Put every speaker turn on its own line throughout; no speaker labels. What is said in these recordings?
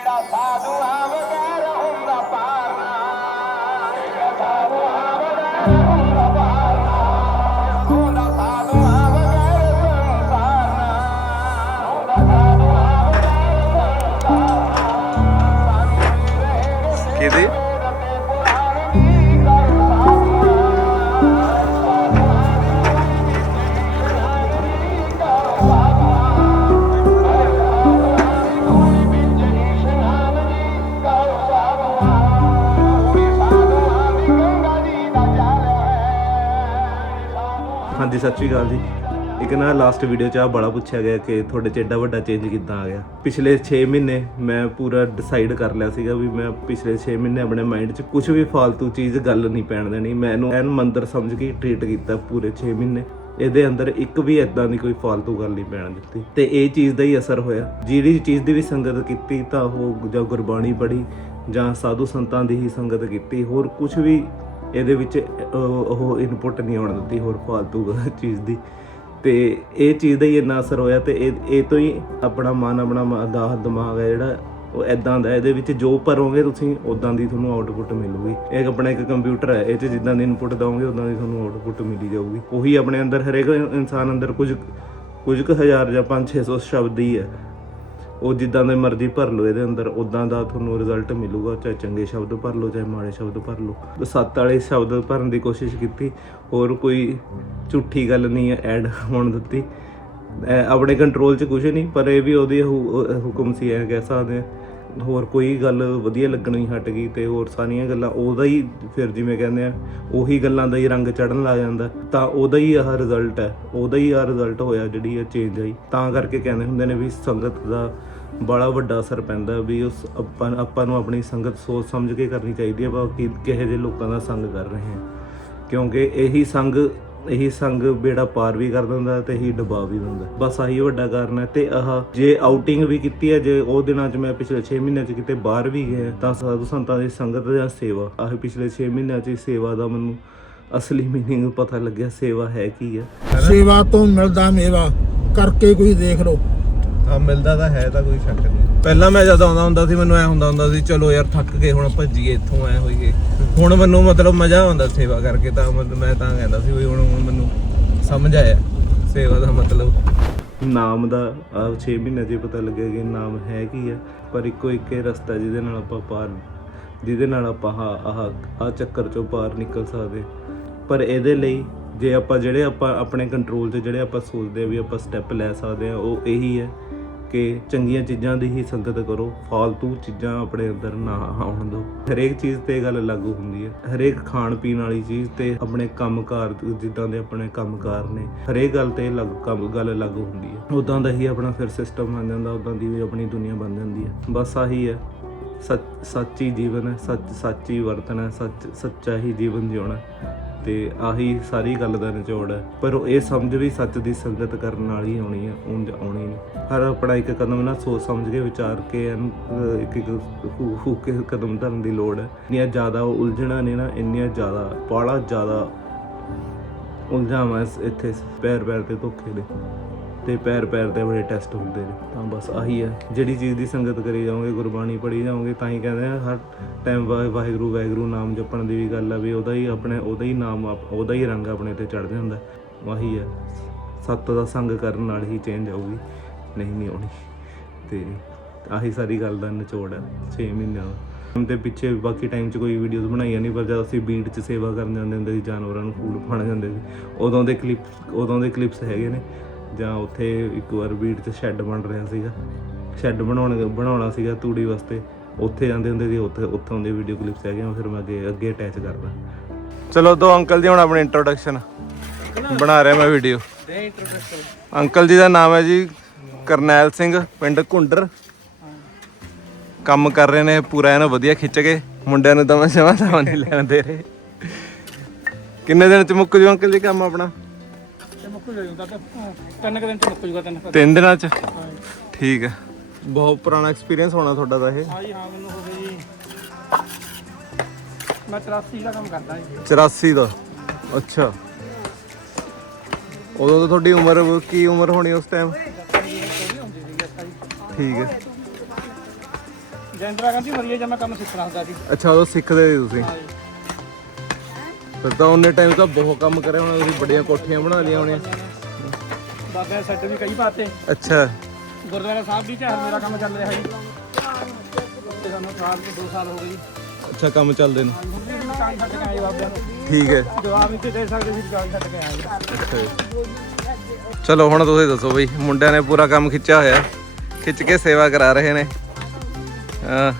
ಕ್ರೀಡಾ ಸಾಧು
ಆಗಬೇಕು ਹਾਂਜੀ, ਸਤਿ ਸ਼੍ਰੀ ਅਕਾਲ ਜੀ। ਇੱਕ ਨਾ ਲਾਸਟ ਵੀਡੀਓ 'ਚ ਆ ਬੜਾ ਪੁੱਛਿਆ ਗਿਆ ਕਿ ਤੁਹਾਡੇ 'ਚ ਐਡਾ ਵੱਡਾ ਚੇਂਜ ਕਿੱਦਾਂ ਆ ਗਿਆ? ਪਿਛਲੇ 6 ਮਹੀਨੇ ਮੈਂ ਪੂਰਾ ਡਿਸਾਈਡ ਕਰ ਲਿਆ ਸੀਗਾ ਵੀ ਮੈਂ ਪਿਛਲੇ 6 ਮਹੀਨੇ ਆਪਣੇ ਮਾਈਂਡ 'ਚ ਕੁਝ ਵੀ ਫਾਲਤੂ ਚੀਜ਼, ਗੱਲ ਨਹੀਂ ਪੈਣ ਦੇਣੀ। ਮੈਂ ਇਹਨੂੰ ਐਨ ਮੰਦਰ ਸਮਝ ਕੇ ਟ੍ਰੀਟ ਕੀਤਾ ਪੂਰੇ 6 ਮਹੀਨੇ। ਇਹਦੇ ਅੰਦਰ ਇੱਕ ਵੀ ਐਦਾਂ ਦੀ ਕੋਈ ਫਾਲਤੂ ਗੱਲ ਨਹੀਂ ਪੈਣ ਦਿੱਤੀ। ਤੇ ਇਹ ਚੀਜ਼ ਦਾ ਹੀ ਅਸਰ ਹੋਇਆ। ਜਿਹੜੀ ਚੀਜ਼ ਦੀ ਵੀ ਸੰਗਤ ਕੀਤੀ, ਤਾਂ ਉਹ ਜਾਂ ਗੁਰਬਾਣੀ ਪੜ੍ਹੀ, ਜਾਂ ਸਾਧੂ ਸੰਤਾਂ ਦੀ ਹੀ ਸੰਗਤ ਕੀਤੀ, ਹੋਰ ਕੁਝ ਵੀ ਇਹਦੇ ਵਿੱਚ, ਉਹ ਇਨਪੁਟ ਨਹੀਂ ਆਉਣ ਦਿੱਤੀ ਹੋਰ ਫालतू ਚੀਜ਼ ਦੀ। ਤੇ ਇਹ ਚੀਜ਼ ਦਾ ਹੀ ਇੰਨਾ ਅਸਰ ਹੋਇਆ ਤੇ ਇਹ ਇਹ ਤੋਂ ਹੀ ਆਪਣਾ ਮਨ, ਆਪਣਾ ਮ- ਦਾ ਦਿਮਾਗ ਹੈ ਜਿਹੜਾ, ਉਹ ਐਦਾਂ ਦਾ ਇਹਦੇ ਵਿੱਚ ਜੋ ਭਰੋਗੇ ਤੁਸੀਂ ਉਦਾਂ ਦੀ ਤੁਹਾਨੂੰ ਆਊਟਪੁੱਟ ਮਿਲੂਗੀ। ਇਹ ਆਪਣਾ ਇੱਕ ਕੰਪਿਊਟਰ ਹੈ, ਇਹ 'ਚ ਜਿੱਦਾਂ ਦੀ ਇਨਪੁਟ ਦਵੋਗੇ ਉਦਾਂ ਦੀ ਤੁਹਾਨੂੰ ਆਊਟਪੁੱਟ ਮਿਲੀ ਜਾਊਗੀ। ਉਹੀ ਆਪਣੇ ਅੰਦਰ ਹਰੇਕ ਇਨਸਾਨ ਅੰਦਰ ਕੁਝ ਕੁਝ ਕੁ ਹਜ਼ਾਰ ਜਾਂ 5-600 ਸ਼ਬਦ ਹੀ ਹੈ। ਉਹ ਜਿੱਦਾਂ ਦੇ ਮਰਜ਼ੀ ਭਰ ਲਓ ਇਹਦੇ ਅੰਦਰ ਉਦਾਂ ਦਾ ਤੁਹਾਨੂੰ ਰਿਜ਼ਲਟ ਮਿਲੂਗਾ, ਚਾਹੇ ਚੰਗੇ ਸ਼ਬਦ ਭਰ ਲਓ, ਚਾਹੇ ਮਾੜੇ ਸ਼ਬਦ ਭਰ ਲਓ ਸੱਤ ਵਾਲੇ ਸ਼ਬਦ ਭਰਨ ਦੀ ਕੋਸ਼ਿਸ਼ ਕੀਤੀ, ਹੋਰ ਕੋਈ ਝੂਠੀ ਗੱਲ ਨਹੀਂ ਐਡ ਹੋਣ ਦਿੱਤੀ ਇਹ ਆਪਣੇ ਕੰਟਰੋਲ 'ਚ ਕੁਝ ਨਹੀਂ, ਪਰ ਇਹ ਵੀ ਉਹਦੀ ਹੁ- ਹੁਕਮ ਸੀ ਇਹ ਕਹਿ ਸਕਦੇ ਹਾਂ। ਹੋਰ ਕੋਈ ਗੱਲ ਵਧੀਆ ਲੱਗਣੀ ਹਟ ਗਈ ਤੇ ਹੋਰ ਸਾਰੀਆਂ ਗੱਲਾਂ, ਉਹਦਾ ਹੀ ਫਿਰ ਜਿਵੇਂ ਕਹਿੰਦੇ ਆ, ਉਹੀ ਗੱਲਾਂ ਦਾ ਹੀ ਰੰਗ ਚੜਨ ਲੱਗ ਜਾਂਦਾ। ਤਾਂ ਉਹਦਾ ਹੀ ਆਹ ਰਿਜ਼ਲਟ ਹੈ, ਉਹਦਾ ਹੀ ਆਹ ਰਿਜ਼ਲਟ ਹੋਇਆ ਜਿਹੜੀ ਇਹ ਚੇਂਜ ਆਈ। ਤਾਂ ਕਰਕੇ ਕਹਿੰਦੇ ਹੁੰਦੇ ਨੇ ਵੀ ਸੰਗਤ ਦਾ ਬੜਾ ਵੱਡਾ ਅਸਰ ਪੈਂਦਾ ਵੀ ਉਸ ਆਪਾਂ ਆਪਾਂ ਨੂੰ ਆਪਣੀ ਸੰਗਤ ਸੋਚ ਸਮਝ ਕੇ ਕਰਨੀ ਚਾਹੀਦੀ ਹੈ ਬਾਕੀ ਕਿਹੋ ਜਿਹੇ ਲੋਕਾਂ ਦਾ ਸੰਗ ਕਰ ਰਹੇ ਹਾਂ। ਕਿਉਂਕਿ ਇਹੀ ਸੰਗ ਇਹੀ ਸੰਗ ਬੇੜਾ ਪਾਰ ਵੀ ਕਰ ਦਿੰਦਾ ਤੇ ਇਹੀ ਡਬਾ ਵੀ ਦਿੰਦਾ। ਬਸ ਆਹੀ ਵੱਡਾ ਕਾਰਨ ਹੈ ਤੇ ਆਹ ਜੇ ਆਊਟਿੰਗ ਵੀ ਕੀਤੀ ਹੈ ਜੇ ਉਹ ਦਿਨਾਂ 'ਚ ਮੈਂ ਪਿਛਲੇ 6 ਮਹੀਨਿਆਂ 'ਚ ਕਿਤੇ ਬਾਹਰ ਵੀ ਗਿਆ ਤਾਂ ਸਾਧੂ ਸੰਤਾਂ ਦੀ ਸੰਗਤ ਜਾਂ ਸੇਵਾ ਆਹ ਪਿਛਲੇ 6 ਮਹੀਨਿਆਂ 'ਚ ਸੇਵਾ ਦਾ ਮੈਨੂੰ ਅਸਲੀ ਮੀਨਿੰਗ ਪਤਾ ਲੱਗਿਆ ਸੇਵਾ ਹੈ ਕੀ ਹੈ।
ਸੇਵਾ ਤੋਂ ਮਿਲਦਾ ਮੇਵਾ ਕਰਕੇ ਕੋਈ ਦੇਖ ਲਓ।
ਹਾਂ ਮਿਲਦਾ ਤਾਂ ਹੈ ਤਾਂ ਕੋਈ ਸ਼ੱਕ ਨਹੀਂ। ਪਹਿਲਾਂ ਮੈਂ ਜਦ ਆਉਂਦਾ ਹੁੰਦਾ ਸੀ ਮੈਨੂੰ ਐ ਹੁੰਦਾ ਹੁੰਦਾ ਸੀ ਚਲੋ ਯਾਰ ਥੱਕ ਗਏ ਹੁਣ ਭੱਜੀਏ ਇੱਥੋਂ ਐ ਹੋਈਏ। ਹੁਣ ਮੈਨੂੰ ਮਤਲਬ ਮਜ਼ਾ ਆਉਂਦਾ ਸੇਵਾ ਕਰਕੇ ਤਾਂ ਮਤਲਬ ਮੈਂ ਤਾਂ ਕਹਿੰਦਾ ਸੀ ਵੀ ਹੁਣ ਹੁਣ ਮੈਨੂੰ ਸਮਝ ਆਇਆ ਸੇਵਾ ਦਾ ਮਤਲਬ। ਨਾਮ ਦਾ ਆ 6 ਮਹੀਨੇ ਜੇ ਪਤਾ ਲੱਗਿਆ ਕਿ ਨਾਮ ਹੈ ਕੀ ਆ, ਪਰ ਇੱਕੋ ਇੱਕ ਹੀ ਰਸਤਾ ਜਿਹਦੇ ਨਾਲ ਆਪਾਂ ਪਾਰ ਜਿਹਦੇ ਨਾਲ ਆਪਾਂ ਆਹ ਆਹ ਆ ਚੱਕਰ ਚੋਂ ਪਾਰ ਨਿਕਲ ਸਕਦੇ। ਪਰ ਇਹਦੇ ਲਈ ਜੇ ਆਪਾਂ ਜਿਹੜੇ ਆਪਾਂ ਆਪਣੇ ਕੰਟਰੋਲ 'ਚ ਜਿਹੜੇ ਆਪਾਂ ਸੋਚਦੇ ਆ ਵੀ ਆਪਾਂ ਸਟੈਪ ਲੈ ਸਕਦੇ ਆ, ਉਹ ਇਹੀ ਹੈ ਕਿ ਚੰਗੀਆਂ ਚੀਜ਼ਾਂ ਦੀ ਹੀ ਸੰਗਤ ਕਰੋ। ਫालतू ਚੀਜ਼ਾਂ ਆਪਣੇ ਅੰਦਰ ਨਾ ਆਉਣ ਦਿਓ। ਹਰੇਕ ਚੀਜ਼ ਤੇ ਗੱਲ ਲਾਗੂ ਹੁੰਦੀ ਹੈ। ਹਰੇਕ ਖਾਣ ਪੀਣ ਵਾਲੀ ਚੀਜ਼ ਤੇ ਆਪਣੇ ਕੰਮਕਾਰ, ਜਿੱਦਾਂ ਦੇ ਆਪਣੇ ਕੰਮਕਾਰ ਨੇ, ਹਰੇਕ ਗੱਲ ਤੇ ਇਹ ਕੰਮ, ਗੱਲ ਲਾਗੂ ਹੁੰਦੀ ਹੈ। ਉਦਾਂ ਦਾ ਹੀ ਆਪਣਾ ਫਿਰ ਸਿਸਟਮ ਬਣ ਜਾਂਦਾ ਉਦਾਂ ਦੀ ਵੀ ਆਪਣੀ ਦੁਨੀਆ ਬਣ ਜਾਂਦੀ ਹੈ। ਬਸ ਆਹੀ ਹੈ। ਸੱਚ, ਸੱਚੀ ਜੀਵਨ ਹੈ, ਸੱਚ, ਸੱਚੀ ਵਰਤਨ ਹੈ, ਸੱਚ, ਸੱਚਾ ਹੀ ਜੀਵਨ ਜਿਉਣਾ ਤੇ ਆਹੀ ਸਾਰੀ ਗੱਲ ਦਾ ਨਿਚੋੜ ਹੈ। ਪਰ ਉਹ ਇਹ ਸਮਝ ਵੀ ਸੱਚ ਦੀ ਸੰਗਤ ਕਰਨ ਨਾਲ ਹੀ ਆਉਣੀ ਹੈ ਉਂਝ ਆਉਣੀ ਨਹੀਂ। ਹਰ ਆਪਣਾ ਇੱਕ ਕਦਮ ਨਾ ਸੋਚ ਸਮਝ ਕੇ ਵਿਚਾਰ ਕੇ ਇਹਨੂੰ ਇੱਕ ਇੱਕ ਹੂ ਕੇ ਕਦਮ ਧਰਨ ਦੀ ਲੋੜ ਹੈ। ਇੰਨੀਆਂ ਜ਼ਿਆਦਾ ਉਲਝਣਾ ਨੇ ਨਾ, ਇੰਨੀਆਂ ਜ਼ਿਆਦਾ, ਬਾਹਲਾ ਜ਼ਿਆਦਾ ਉਲਝਾਵਾਂ ਇੱਥੇ ਪੈਰ ਪੈਰ ਤੇ ਧੋਖੇ ਨੇ ਤੇ ਪੈਰ ਪੈਰ ਤੇ ਬੜੇ ਟੈਸਟ ਹੁੰਦੇ ਨੇ। ਤਾਂ ਬਸ ਆਹੀ ਆ। ਜਿਹੜੀ ਚੀਜ਼ ਦੀ ਸੰਗਤ ਕਰੀ ਜਾਓਗੇ, ਗੁਰਬਾਣੀ ਪੜ੍ਹੀ ਜਾਓਗੇ, ਤਾਂ ਹੀ ਕਹਿੰਦੇ ਆ, ਹਰ ਟਾਈਮ ਵਾਹਿਗੁਰੂ ਵਾਹਿਗੁਰੂ ਨਾਮ ਜਪਣ ਦੀ ਵੀ ਗੱਲ ਆ ਵੀ ਉਹਦਾ ਹੀ ਆਪਣੇ, ਉਹਦਾ ਹੀ ਨਾਮ ਆਪ- ਉਹਦਾ ਹੀ ਰੰਗ ਆਪਣੇ ਤੇ ਚੜ ਜਾਂਦਾ ਆਹੀ ਹੈ ਸੱਤ ਦਾ ਸੰਗ ਕਰਨ ਨਾਲ ਹੀ ਚੇਂਜ ਆਊਗੀ। ਨਹੀਂ ਨਹੀਂ ਆਉਣੀ। ਤੇ ਆਹੀ ਸਾਰੀ ਗੱਲ ਦਾ ਨਿਚੋੜ ਹੈ 6 ਮਹੀਨਿਆਂ ਦਾ। ਹੁਣ ਤੇ ਪਿੱਛੇ ਬਾਕੀ ਟਾਈਮ 'ਚ ਕੋਈ ਵੀਡੀਓਜ਼ ਬਣਾਈਆਂ ਨਹੀਂ ਪਰ ਜਦ ਅਸੀਂ ਬੀਟ 'ਚ ਸੇਵਾ ਕਰਨ ਜਾਂਦੇ ਹੁੰਦੇ ਸੀ, ਜਾਨਵਰਾਂ ਨੂੰ ਫੂਡ ਪਾਣ ਜਾਂਦੇ ਸੀ, ਉਦੋਂ ਦੇ ਕਲਿੱਪ ਉਦੋਂ ਦੇ ਕਲਿੱਪਸ ਹੈਗੇ ਨੇ। ਜਾਂ ਉੱਥੇ ਇੱਕ ਵਾਰ ਬੀੜ 'ਚ ਸ਼ੈੱਡ ਬਣ ਰਿਹਾ ਸੀਗਾ। ਸ਼ੈੱਡ ਬਣਾਉਣ, ਬਣਾਉਣਾ ਸੀਗਾ ਤੂੜੀ ਵਾਸਤੇ। ਉੱਥੇ ਜਾਂਦੇ ਹੁੰਦੇ ਸੀ, ਉੱਥੇ, ਉੱਥੋਂ ਦੇ ਵੀਡੀਓ ਕਲਿੱਪਸ ਹੈਗੇ ਫਿਰ ਮੈਂ ਅੱਗੇ ਅੱਗੇ ਅਟੈਚ ਕਰਦਾ। ਚਲੋ ਦੋ ਅੰਕਲ ਜੀ, ਹੁਣ ਆਪਣੀ ਇੰਟਰੋਡਕਸ਼ਨ ਬਣਾ ਰਿਹਾ ਮੈਂ ਵੀਡੀਓ ਅੰਕਲ ਜੀ ਦਾ ਨਾਮ ਹੈ ਜੀ ਕਰਨੈਲ ਸਿੰਘ, ਪਿੰਡ ਘੁੰਡਰ। ਕੰਮ ਕਰ ਰਹੇ ਨੇ, ਪੂਰਾ ਇਹਨਾਂ ਵਧੀਆ ਖਿੱਚ ਕੇ। ਮੁੰਡਿਆਂ ਨੂੰ ਤਾਂ ਮੈਂ ਸਮਾਂ ਤਾਂ ਨਹੀਂ ਲੈਣ ਦੇ ਰਹੇ। ਕਿੰਨੇ ਦਿਨ ਚ ਮੁੱਕ ਜੂ ਅੰਕਲ ਜੀ ਕੰਮ ਆਪਣਾ?
ਮੁੱਕ ਜਾਂਦਾ ਤੇ ਤਿੰਨ ਕੁ ਦਿਨ ਚ ਮੁੱਕ ਜੂਗਾ ਤਿੰਨ
ਤਿੰਨ ਦਿਨਾਂ ਚ? ਠੀਕ ਹੈ। ਬਹੁਤ ਪੁਰਾਣਾ ਐਕਸਪੀਰੀਅੰਸ ਹੋਣਾ ਤੁਹਾਡਾ ਤਾਂ ਇਹ।
ਹਾਂ ਜੀ ਹਾਂ ਮੈਨੂੰ ਹੋ ਗਏ ਜੀ ਮੈਂ 83 ਦਾ ਕੰਮ ਕਰਦਾ ਜੀ।
84 ਦਾ? ਅੱਛਾ। ਉਦੋਂ ਤਾਂ ਤੁਹਾਡੀ ਉਮਰ ਕੀ ਉਮਰ ਹੋਣੀ ਉਸ ਟਾਈਮ ਠੀਕ ਹੈ।
ਜੈਂਦਰਾ ਗਾਂਧੀ ਵਧੀਆ ਜਾਂ ਮੈਂ ਕੰਮ ਸਿੱਖਣਾ ਹੁੰਦਾ ਸੀ।
ਅੱਛਾ ਉਦੋਂ ਸਿੱਖਦੇ ਸੀ ਤੁਸੀਂ। ਫਿਰ ਤਾਂ ਉਹਨੇ ਟਾਈਮ ਤਾਂ ਬਹੁਤ ਕੰਮ ਕਰਿਆ ਹੋਣਾ ਤੁਸੀਂ ਵੱਡੀਆਂ ਕੋਠੀਆਂ ਬਣਾ ਲਈਆਂ ਹੋਣੀਆਂ।
ਬਾਬਿਆਂ ਦੇ ਸੈੱਟ ਵੀ ਕਈ ਪਾਤੇ।
ਅੱਛਾ।
ਗੁਰਦੁਆਰਾ ਸਾਹਿਬ ਵੀ ਚਾਹ ਮੇਰਾ ਕੰਮ ਚੱਲ ਰਿਹਾ ਜੀ। ਤੇ ਸਾਨੂੰ ਸਾਲ ਤੋਂ 2 ਸਾਲ ਹੋ ਗਏ ਜੀ
ਅੱਛਾ ਕੰਮ ਚੱਲਦੇ ਨੇ।
ਹੁਣ ਵੀ ਮਕਾਨ ਛੱਡ ਕੇ ਆਏ ਬਾਬਿਆਂ ਨੂੰ।
ਠੀਕ ਹੈ।
ਜਵਾਬ ਨਹੀਂ ਦੇ ਸਕਦੇ ਸੀ ਮਕਾਨ ਛੱਡ ਕੇ ਆਏ
ਅੱਛਾ। ਚਲੋ ਹੁਣ ਤੁਸੀਂ ਦੱਸੋ ਬਈ ਮੁੰਡਿਆਂ ਨੇ ਪੂਰਾ ਕੰਮ ਖਿੱਚਿਆ ਹੋਇਆ। ਖਿੱਚ ਕੇ ਸੇਵਾ ਕਰਾ ਰਹੇ ਨੇ। ਹਾਂ।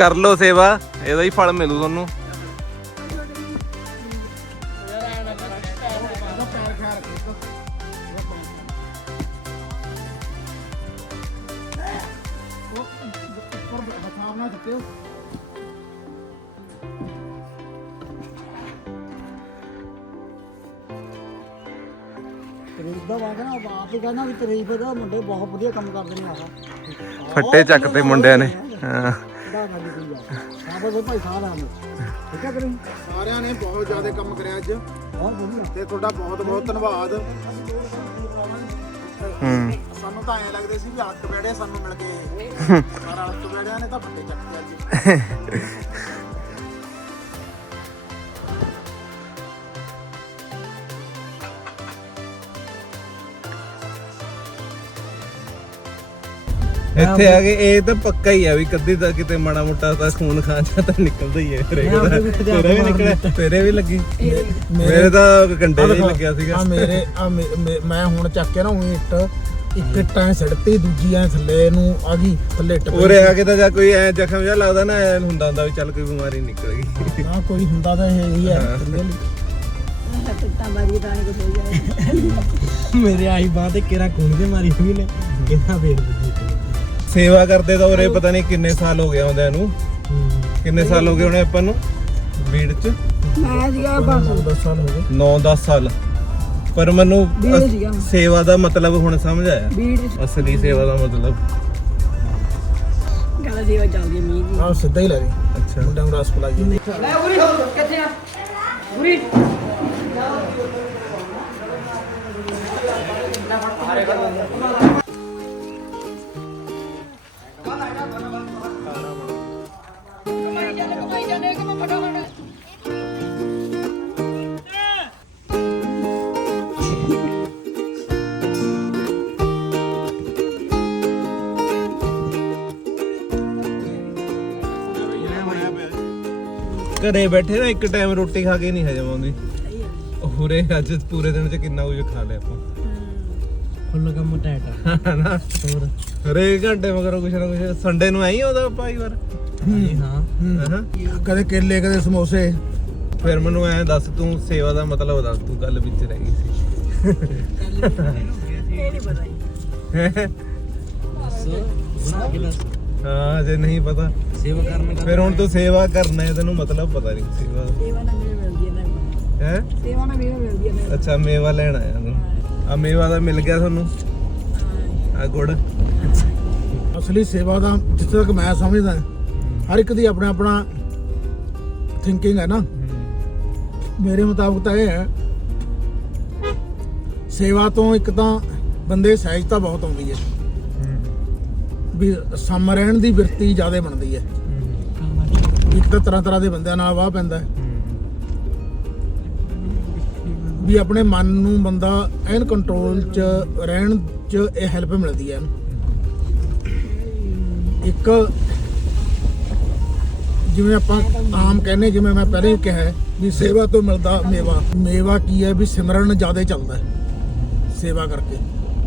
ਕਰ ਲੋ ਸੇਵਾ, ਇਹਦਾ ਹੀ ਫਲ ਮਿਲੂ ਤੁਹਾਨੂੰ।
ਹਿਸਾਬ ਨਾਲ ਦਿੱਤੇ
ਤਰੀਫ ਕਹਿੰਦਾ ਵੀ ਤਰੀਫ ਦਾ ਮੁੰਡੇ ਬਹੁਤ ਵਧੀਆ ਕੰਮ ਕਰਦੇ ਨੇ ਆਹ
ਫੱਟੇ ਚੱਕ ਤੇ ਮੁੰਡਿਆਂ ਨੇ। ਹਾਂ।
ਕੋਈ ਆ ਭਾਈ ਠੀਕ ਹੈ ਕਰੀ
ਸਾਰਿਆਂ ਨੇ ਬਹੁਤ ਜ਼ਿਆਦਾ ਕੰਮ ਕਰਿਆ ਅੱਜ
ਬਹੁਤ ਵਧੀਆ
ਤੇ ਤੁਹਾਡਾ ਬਹੁਤ ਬਹੁਤ ਧੰਨਵਾਦ
ਹੂੰ
ਸਾਨੂੰ ਤਾਂ ਐਂ ਲੱਗਦੇ ਸੀ ਵੀ ਹੱਥ ਬੈੜੇ ਸਾਨੂੰ ਮਿਲ ਗਏ ਪਰ ਹੱਥ ਬੈੜਿਆਂ ਨੇ ਤਾਂ ਫੱਟੇ ਚੱਕੇ ਅੱਜ
ਇੱਥੇ ਆ ਕੇ ਇਹ ਤਾਂ ਪੱਕਾ ਹੀ ਆ ਵੀ ਕਦੀ ਤਾਂ ਕਿਤੇ ਮਾੜਾ ਮੋਟਾ ਤਾਂ ਖੂਨ ਖਾਂ ਜਾਂ ਤਾਂ ਨਿਕਲਦਾ ਹੀ ਹੈ ਤੇਰੇ ਵੀ ਤੇਰੇ ਵੀ ਨਿਕਲਿਆ। ਤੇਰੇ ਵੀ ਲੱਗੀ। ਮੇਰੇ ਤਾਂ ਕੰਡੇ ਨਹੀਂ ਲੱਗਿਆ ਸੀਗਾ।
ਆ ਮੇਰੇ ਆ ਮੈਂ ਹੁਣ ਚੱਕ ਕੇ ਨਾ ਉਹੀ ਇੱਟ ਇੱਕ ਇੱਟਾਂ ਸੜਤੀ ਦੂਜੀ ਐ ਥੱਲੇ ਨੂੰ ਆ ਗਈ ਥੱਲੇ ਇੱਟ ਪਈ।
ਉਰੇ ਆ ਕੇ ਤਾਂ ਜਾਂ ਕੋਈ ਐ ਜ਼ਖਮ ਜਿਹਾ ਲੱਗਦਾ ਨਾ ਐ ਹੁੰਦਾ ਹੁੰਦਾ ਵੀ ਚੱਲ ਕੋਈ ਬਿਮਾਰੀ ਨਿਕਲ ਗਈ।
ਨਾ ਕੋਈ ਹੁੰਦਾ ਤਾਂ ਇਹ ਹੀ ਹੈ।
ਟਿੱਟਾਂ ਮਾਰੀ ਹੋ
ਆਈ ਬਾਹ ਤੇ ਕਿਹੜਾ ਖੂਨ ਦੇ ਮਾਰੀ ਹੋਈ ਨੇ ਫੇਰ ਬੁੱਝੀ
ਸੇਵਾ ਕਰਦੇ ਤਾਂ ਉਰੇ ਪਤਾ ਨਹੀਂ ਕਿੰਨੇ ਸਾਲ ਹੋ ਗਏ ਆਉਂਦੇ ਨੂੰ। ਕਿੰਨੇ ਸਾਲ ਹੋ ਗਏ ਹੋਣੇ ਆਪਾਂ ਨੂੰ? ਬੀੜ ਚ?
ਮੈਂ ਸੀਗਾ ਬਸ
10 ਸਾਲ ਹੋ ਗਏ।
9-10 ਸਾਲ। ਪਰ ਮੈਨੂੰ
ਬੀੜ
ਸੇਵਾ ਦਾ ਮਤਲਬ ਹੁਣ ਸਮਝ ਆਇਆ।
ਬੀੜ
ਅਸਲੀ ਸੇਵਾ ਦਾ ਮਤਲਬ।
ਗੱਲ ਸੇਵਾ ਚੱਲਦੀ ਹੈ ਮੀਂਹ ਦੀ।
ਆ ਸਿੱਧਾ ਹੀ ਲੈ ਗਈ
ਅੱਛਾ।
ਮੁੰਡਿਆਂ ਨੂੰ ਰਸ ਪਲਾਈ ਜਾਂਦੀ।
ਲੈ ਉਰੀ ਹੋ ਕਿੱਥੇ ਆ? ਉਰੀ।
ਘਰੇ ਬੈਠੇ ਨਾ ਇੱਕ ਟਾਈਮ ਰੋਟੀ ਖਾ ਕੇ ਨਹੀਂ ਹਜਮ ਆਉਂਦੀ। ਹੋਰੇ ਅੱਜ ਪੂਰੇ ਦਿਨ ਚ ਕਿੰਨਾ ਕੁਝ ਖਾ ਲਿਆ ਆਪਾਂ।
ਫੁੱਲ ਕੰਮ ਟੈਟ
ਹੋਰ? ਹਰੇਕ ਘੰਟੇ ਮਗਰ ਕੁਛ ਨਾ ਕੁਛ ਸੰਡੇ ਨੂੰ ਆਈ ਉਹਦਾ ਭਾਈ ਵਾਰ?
ਹਾਂ
ਹਾਂ।
ਕਦੇ ਕੇਲੇ ਕਦੇ ਸਮੋਸੇ।
ਫਿਰ ਮੈਨੂੰ ਐਂ ਦੱਸ ਤੂੰ ਸੇਵਾ ਦਾ ਮਤਲਬ ਦੱਸ ਤੂੰ ਗੱਲ ਵਿੱਚ ਰਹਿ ਗਈ ਸੀ।
ਇਹ ਨਹੀਂ ਪਤਾ ਜੀ।
ਹਾਂ ਜੇ ਨਹੀਂ ਪਤਾ।
ਸੇਵਾ ਕਰਨ
ਫਿਰ ਹੁਣ ਤੂੰ ਸੇਵਾ ਕਰਨਾ ਹੈ ਤੈਨੂੰ ਮਤਲਬ ਪਤਾ ਨਹੀਂ ਸੇਵਾ।
ਸੇਵਾ ਨਾਲ ਮੈਨੂੰ ਮਿਲਦੀ ਹੈ ਨਾ
ਹੈ?
ਸੇਵਾ ਨਾਲ ਮੈਨੂੰ ਮਿਲਦੀ ਹੈ ਨਾ
ਅੱਛਾ ਮੇਵਾ ਲੈਣ ਤੂੰ। ਆ ਮੇਵਾ ਦਾ ਮਿਲ ਗਿਆ ਤੁਹਾਨੂੰ? ਆ ਗੁੜ।
ਅਸਲੀ ਸੇਵਾ ਦਾ ਜਿੱਥੇ ਤੱਕ ਮੈਂ ਸਮਝਦਾ ਹਰ ਇੱਕ ਦੀ ਆਪਣਾ ਆਪਣਾ ਥਿੰਕਿੰਗ ਹੈ ਨਾ। ਮੇਰੇ ਮੁਤਾਬਕ ਤਾਂ ਇਹ ਹੈ ਸੇਵਾ ਤੋਂ ਇੱਕ ਤਾਂ ਬੰਦੇ ਸਹਿਜਤਾ ਬਹੁਤ ਆਉਂਦੀ ਹੈ। ਵੀ ਸਮ ਰਹਿਣ ਦੀ ਬਿਰਤੀ ਜ਼ਿਆਦਾ ਬਣਦੀ ਹੈ। ਇੱਕ ਤਾਂ ਤਰ੍ਹਾਂ ਤਰ੍ਹਾਂ ਦੇ ਬੰਦਿਆਂ ਨਾਲ ਵਾਹ ਪੈਂਦਾ ਹੈ। ਵੀ ਆਪਣੇ ਮਨ ਨੂੰ ਬੰਦਾ ਐਨ ਕੰਟਰੋਲ 'ਚ ਰਹਿਣ 'ਚ ਇਹ ਹੈਲਪ ਮਿਲਦੀ ਹੈ। ਇਹਨੂੰ ਇੱਕ ਜਿਵੇਂ ਆਪਾਂ ਆਮ ਕਹਿੰਦੇ ਜਿਵੇਂ ਮੈਂ ਪਹਿਲੇ ਹੀ ਕਿਹਾ ਹੈ, ਵੀ ਸੇਵਾ ਤੋਂ ਮਿਲਦਾ ਮੇਵਾ। ਮੇਵਾ ਕੀ ਹੈ? ਵੀ ਸਿਮਰਨ ਜ਼ਿਆਦਾ ਚੱਲਦਾ ਹੈ ਸੇਵਾ ਕਰਕੇ।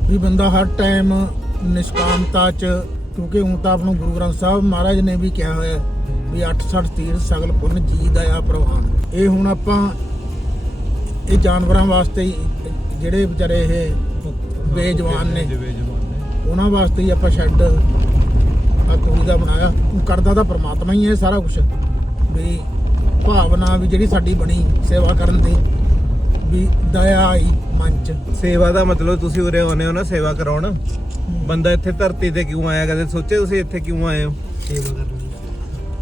ਵੀ ਬੰਦਾ ਹਰ ਟਾਈਮ ਨਿਸ਼ਕਾਮਤਾ ਚ ਕਿਉਂਕਿ ਹੁਣ ਤਾਂ ਆਪ ਨੂੰ ਗੁਰੂ ਗ੍ਰੰਥ ਸਾਹਿਬ ਮਹਾਰਾਜ ਨੇ ਵੀ ਕਿਹਾ ਹੋਇਆ ਵੀ 860 ਤੀਰ ਸਗਲ ਪੁੰਨ ਜੀ ਦਾ ਆ ਪ੍ਰਵਾਨ। ਇਹ ਹੁਣ ਆਪਾਂ ਇਹ ਜਾਨਵਰਾਂ ਵਾਸਤੇ ਜਿਹੜੇ ਵਿਚਾਰੇ ਇਹ ਬੇਜਵਾਨ ਨੇ ਉਹਨਾਂ ਵਾਸਤੇ ਹੀ ਆਪਾਂ ਸ਼ੈੱਡ ਆ ਤੂੜੀ ਦਾ ਬਣਾਇਆ। ਕਰਦਾ ਤਾਂ ਪ੍ਰਮਾਤਮਾ ਹੀ ਹੈ ਸਾਰਾ ਕੁਝ ਵੀ ਭਾਵਨਾ ਵੀ ਜਿਹੜੀ ਸਾਡੀ ਬਣੀ ਸੇਵਾ ਕਰਨ ਦੀ। ਵੀ ਦਇਆ ਆਈ ਮਨ ਚ।
ਸੇਵਾ ਦਾ ਮਤਲਬ ਤੁਸੀਂ ਉਰੇ ਆਉਨੇ ਹੋ ਨਾ ਸੇਵਾ ਕਰਾਉਣ। ਬੰਦਾ ਇੱਥੇ ਧਰਤੀ ਤੇ ਕਿਉਂ ਆਇਆ? ਕਦੇ ਸੋਚੇ ਤੁਸੀਂ ਇੱਥੇ ਕਿਉਂ ਆਏ ਹੋ?
ਸੇਵਾ ਕਰਨੀ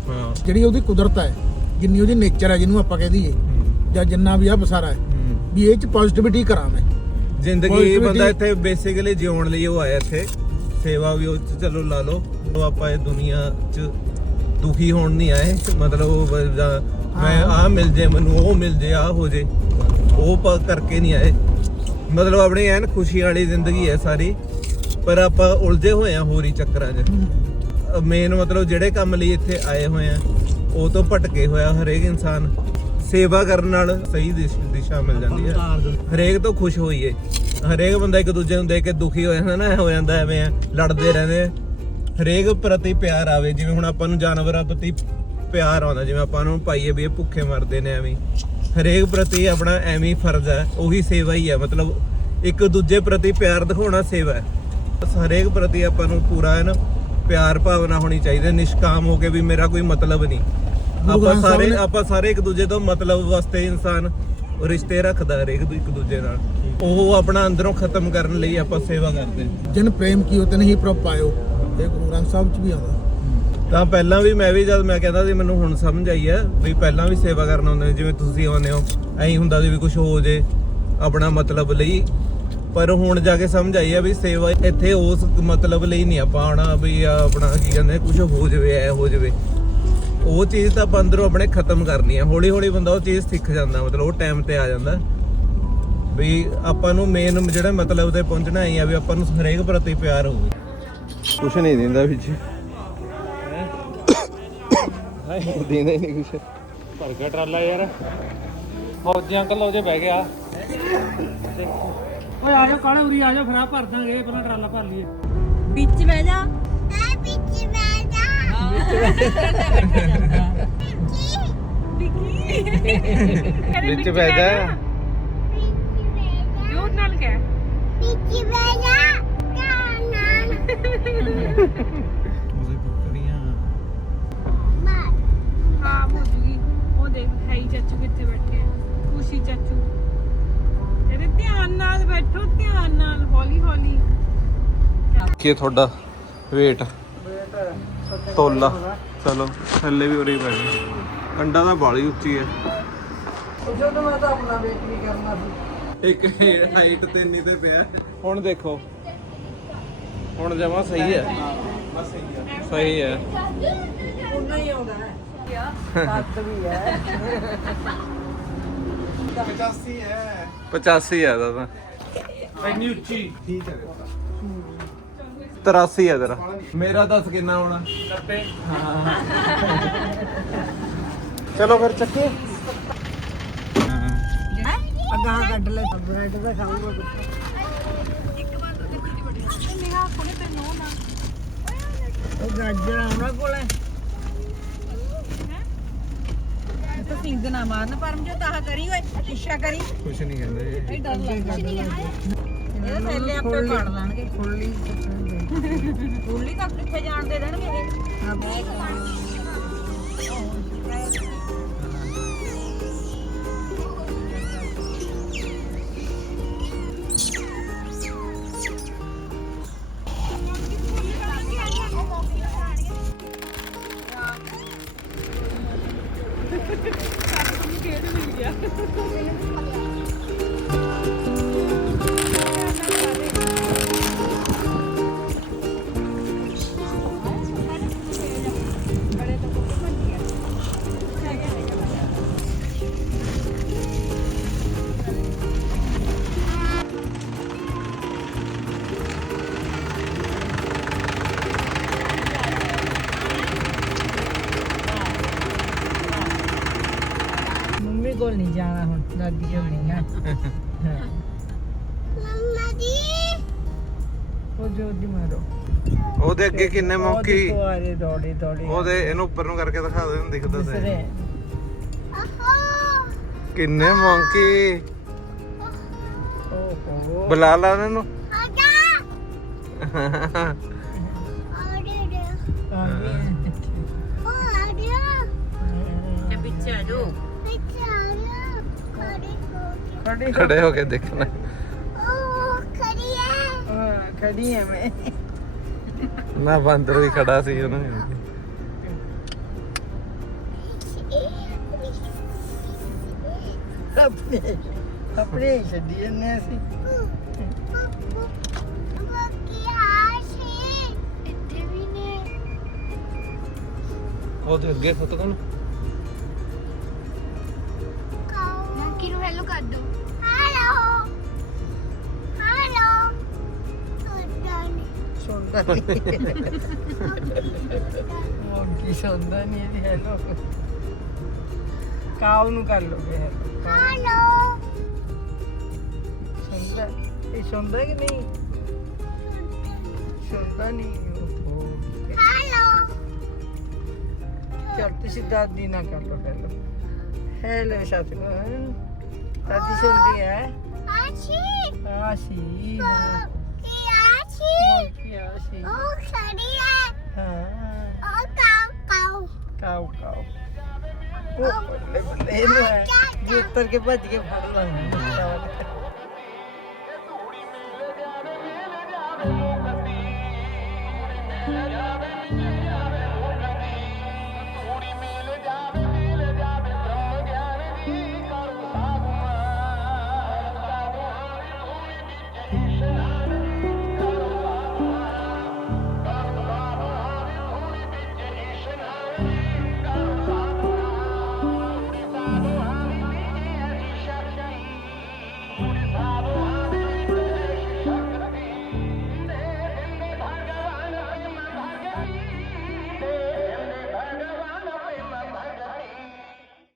ਹਾਂ।
ਜਿਹੜੀ ਉਹਦੀ ਕੁਦਰਤ ਹੈ ਜਿੰਨੀ ਉਹਦੀ ਨੇਚਰ ਹੈ ਜਿਹਨੂੰ ਆਪਾਂ ਕਹਿ ਦਈਏ ਜਾਂ ਜਿੰਨਾ ਵੀ ਆ ਬਸਾਰਾ ਹੈ ਵੀ ਇਹ ਚ ਪੋਜ਼ਿਟਿਵਿਟੀ ਕਰਾਂ ਮੈਂ।
ਜ਼ਿੰਦਗੀ
Positivity-
ਬੰਦਾ ਇੱਥੇ ਬੇਸਿਕਲੀ ਜਿਉਣ ਲਈ ਉਹ ਆਇਆ ਇੱਥੇ। ਸੇਵਾ ਵੀ ਉਹ 'ਚ ਚਲੋ ਲਾ ਲਓ ਉਹ ਆਪਾਂ ਇਹ ਦੁਨੀਆ 'ਚ ਦੁਖੀ ਹੋਣ ਨਹੀਂ ਆਏ। ਮਤਲਬ ਉਹ ਮੈਂ ਆ ਮਿਲ ਜੇ ਮੈਨੂੰ ਉਹ ਮਿਲ ਜੇ ਆ ਹੋ ਜੇ। ਉਹ ਪ- ਕਰਕੇ ਨਹੀਂ ਆਏ। ਮਤਲਬ ਆਪਣੀ ਐਨ ਖੁਸ਼ੀ ਵਾਲੀ ਜ਼ਿੰਦਗੀ ਹੈ ਸਾਰੀ। ਪਰ ਆਪਾਂ ਉਲਝੇ ਹੋਏ ਆ ਹੋਰ ਹੀ ਚੱਕਰਾਂ 'ਚ। ਮੇਨ ਮਤਲਬ ਜਿਹੜੇ ਕੰਮ ਲਈ ਇੱਥੇ ਆਏ ਹੋਏ ਆ ਉਹ ਤੋਂ ਭਟਕੇ ਹੋਇਆ ਹਰੇਕ ਇਨਸਾਨ। ਸੇਵਾ ਕਰਨ ਨਾਲ ਸਹੀ ਦਿਸ਼- ਮਿਲ ਜਾਂਦੀ ਹੈ। ਹਰੇਕ ਤੋਂ ਖੁਸ਼ ਹੋਈਏ। ਹਰੇਕ ਬੰਦਾ ਇੱਕ ਦੂਜੇ ਨੂੰ ਦੇਖ ਕੇ ਦੁਖੀ ਹੋ ਜਾਂਦਾ ਨਾ ਹੋ ਜਾਂਦਾ ਐਵੇਂ ਆ, ਲੜਦੇ ਰਹਿੰਦੇ ਆ। ਹਰੇਕ ਪ੍ਰਤੀ ਪਿਆਰ ਆਵੇ। ਜਿਵੇਂ ਹੁਣ ਆਪਾਂ ਨੂੰ ਜਾਨਵਰਾਂ ਪ੍ਰਤੀ ਪਿਆਰ ਆਉਂਦਾ ਜਿਵੇਂ ਆਪਾਂ ਨੂੰ ਪਾਈਏ ਵੀ ਇਹ ਭੁੱਖੇ ਮਰਦੇ ਨੇ ਐਵੇਂ। ਹਰੇਕ ਪ੍ਰਤੀ ਆਪਣਾ ਐਵੇਂ ਫਰਜ਼ ਹੈ ਉਹੀ ਸੇਵਾ ਹੀ ਹੈ ਮਤਲਬ ਇੱਕ ਦੂਜੇ ਪ੍ਰਤੀ ਪਿਆਰ ਦਿਖਾਉਣਾ ਸੇਵਾ ਹੈ। ਹਰੇਕ ਪ੍ਰਤੀ ਆਪਾਂ ਨੂੰ ਪੂਰਾ ਹੈ ਨਾ ਪਿਆਰ ਭਾਵਨਾ ਹੋਣੀ ਚਾਹੀਦੀ ਹੈ, ਨਿਸ਼ਕਾਮ ਹੋ ਕੇ ਵੀ ਮੇਰਾ ਕੋਈ ਮਤਲਬ ਨਹੀਂ। ਆਪਾਂ ਸਾਰੇ ਆਪਾਂ ਸਾਰੇ ਇੱਕ ਦੂਜੇ ਤੋਂ ਮਤਲਬ ਵਾਸਤੇ ਇਨਸਾਨ ਰਿਸ਼ਤੇ ਰੱਖਦਾ ਹਰੇਕ ਇੱਕ ਦੂਜੇ ਨਾਲ। ਉਹ ਆਪਣਾ ਅੰਦਰੋਂ ਖਤਮ ਕਰਨ ਲਈ ਆਪਾਂ ਸੇਵਾ ਕਰਦੇ।
ਜਿਨ ਪ੍ਰੇਮ ਕੀਓ ਤੇ ਨਹੀਂ ਪ੍ਰਭ ਪਾਇਓ ਇਹ ਗੁਰੂ ਗ੍ਰੰਥ ਸਾਹਿਬ ਚ ਵੀ ਆਉਂਦਾ।
ਤਾਂ ਪਹਿਲਾਂ ਵੀ ਮੈਂ ਵੀ ਜਦ ਮੈਂ ਕਹਿੰਦਾ ਸੀ ਮੈਨੂੰ ਹੁਣ ਸਮਝ ਆਈ ਹੈ ਵੀ ਪਹਿਲਾਂ ਵੀ ਸੇਵਾ ਕਰਨ ਆਉਂਦੇ ਨੇ, ਜਿਵੇਂ ਤੁਸੀਂ ਆਉਂਦੇ ਹੋ ਐਂ ਹੁੰਦਾ ਸੀ ਵੀ ਕੁਝ ਹੋ ਜੇ ਆਪਣਾ ਮਤਲਬ ਲਈ। ਪਰ ਹੁਣ ਜਾ ਕੇ ਸਮਝ ਆਈ ਹੈ ਵੀ ਸੇਵਾ ਇੱਥੇ ਉਸ ਮਤਲਬ ਲਈ ਨਹੀਂ ਆਪਾਂ ਆਉਣਾ ਵੀ ਆ ਆਪਣਾ ਕੀ ਕਹਿੰਦੇ ਕੁਝ ਹੋ ਜਵੇ ਐ ਹੋ ਜਵੇ। ਉਹ ਚੀਜ਼ ਤਾਂ ਆਪਾਂ ਅੰਦਰੋਂ ਆਪਣੇ ਖਤਮ ਕਰਨੀ ਆ ਹੌਲੀ ਹੌਲੀ ਬੰਦਾ ਉਹ ਚੀਜ਼ ਸਿੱਖ ਜਾਂਦਾ ਮਤਲਬ ਉਹ ਟਾਈਮ ਤੇ ਆ ਜਾਂਦਾ। ਵੀ ਆਪਾਂ ਨੂੰ ਮੇਨ ਜਿਹੜਾ ਮਤਲਬ ਤੇ ਪਹੁੰਚਣਾ ਹੀ ਆ ਵੀ ਆਪਾਂ ਨੂੰ ਹਰੇਕ ਪ੍ਰਤੀ ਪਿਆਰ ਹੋਵੇ। ਕੁਛ ਨਹੀਂ ਦਿੰਦਾ ਵਿੱਚ। ਦਿੰਦਾ ਹੀ ਨਹੀਂ ਕੁਛ।
ਭਰ ਗਿਆ ਟਰਾਲਾ ਯਾਰ। ਫੌਜੀ ਅੰਕਲ ਉਹਦੇ ਬਹਿ ਗਿਆ। ਓਏ ਆ ਜਾਓ ਕਾਲੇ ਉਰੀ ਆ ਜਾਓ ਫਿਰ ਆ ਭਰ ਦਾਂਗੇ ਪਹਿਲਾਂ ਟਰਾਲਾ ਭਰ ਲਈਏ।
ਵਿੱਚ ਬਹਿ ਜਾ।
ਵਿੱਚ ਬਹਿ ਜਾ।
ਜੋਰ
ਕੀ ਤੁਹਾਡਾ? weight ਤੋਲਾ। ਚਲੋ ਥੱਲੇ ਵੀ ਉਰੇ ਹੀ ਪੈਣੀ ਕੰਡਾ ਤਾਂ ਬਾਲੀ ਉੱਚੀ ਹੈ।
ਜਦੋਂ ਮੈਂ ਤਾਂ ਆਪਣਾ ਵੇਟ ਵੀ ਕਰਨਾ ਸੀ।
ਇੱਕ ਹਾਈਟ ਤੇ ਨਹੀਂ ਤੇ ਪਿਆ। ਹੁਣ ਦੇਖੋ। ਹੁਣ ਜਮਾ ਸਹੀ ਹੈ। ਸਹੀ ਹੈ।
ਉਨਾ ਹੀ ਆਉਂਦਾ ਹੈ। ਸੱਤ ਵੀ ਹੈ।
85 ਹੈ ਦਾ ਤਾਂ
ਇੰਨੀ ਉੱਚੀ।
83 ਹੈ ਤੇਰਾ। ਮੇਰਾ ਦੱਸ ਕਿੰਨਾ ਹੋਣਾ?
90
ਚਲੋ ਫਿਰ ਚੱਕੇ
ਅੱਗਾ ਕੱਢ ਲੈ ਬ੍ਰੈਡ ਦਾ ਖਾਊਗਾ। ਉਹ ਗਾਜਰ ਆਉਣਾ ਕੋਲੇ।
ਤਾਂ ਸਿੰਗ ਨਾ ਮਾਰਨ ਪਰਮ ਜੋ ਤਾਹ ਕਰੀ ਓਏ। ਸ਼ੀਸ਼ਾ ਕਰੀ
ਕੁਛ ਨਹੀਂ ਕਹਿੰਦੇ।
ਇਹ ਡਰ ਲੱਗਦਾ ਇਹ ਥੈਲੇ ਆਪੇ ਫੜ ਲੈਣਗੇ।
ਫੁੱਲੀ
ਫੁੱਲੀ ਤਾਂ ਕਿੱਥੇ ਜਾਣ ਦੇ ਦੇਣਗੇ ਇਹ
ਮੰਮੀ ਜਾਣਾ ਹੁਣ ਕੋਲ ਨਹੀਂ ਹੈ ਉਹ ਜੋਦੀ ਮਾਰੋ।
ਉਹਦੇ ਅੱਗੇ ਕਿੰਨੇ ਮੌਕੀ?
ਦੁਆਰੇ ਦੌੜੇ ਦੌੜੇ।
ਉਹਦੇ ਇਹਨੂੰ ਉੱਪਰ ਨੂੰ ਕਰਕੇ ਦਿਖਾ ਦੇ ਇਹਨੂੰ ਦਿਖਦਾ ਤਾਂ ਹੈ। ਕਿੰਨੇ ਮੌਕੀ।
ਓਹੋ।
ਬੁਲਾ ਲਾ ਇਹਨਾਂ। ਨੂੰ
ਤੇ ਪਿੱਛੇ ਆ ਜਾਓ।
ਖੜੀ
ਖੜੇ ਹੋ ਕੇ ਦੇਖਣਾ
ਉਹ ਖੜੀ ਮੈਂ
ਨਾ ਬਾਂਦਰ ਵੀ ਖੜਾ ਸੀ ਉਹਨੂੰ
ਆਪਣੇ ਆਪਣੇ ਛੱਡੀ ਨੇ ਸੀ
ਉਹਦੇ ਅੱਗੇ ਫੋਟੋ ਕੋਲ
ਮੰਕੀ ਨੂੰ ਹੈਲੋ ਕਰ ਦੋ ਹੈਲੋ ਹੈਲੋ
ਸੁਣਦਾ ਨਹੀਂ ਮੰਕੀ ਸੁਣਦਾ ਨਹੀਂ ਇਹਦੀ ਹੈਲੋ ਕਾਉ ਨੂੰ ਕਰ ਲੋਗੇ
ਹੈਲੋ
ਸੁਣਦਾ ਇਹ ਸੁਣਦਾ ਕਿ ਨਹੀਂ ਸੁਣਦਾ ਨਹੀਂ ਓਹੋ।
ਹੈਲੋ
ਚੱਲ ਤੁਸੀਂ ਦਾਦੀ ਨਾ
ਕੀ ਉਹ
ਉੱਤਰ ਭੱਜ ਕੇ ਫੜ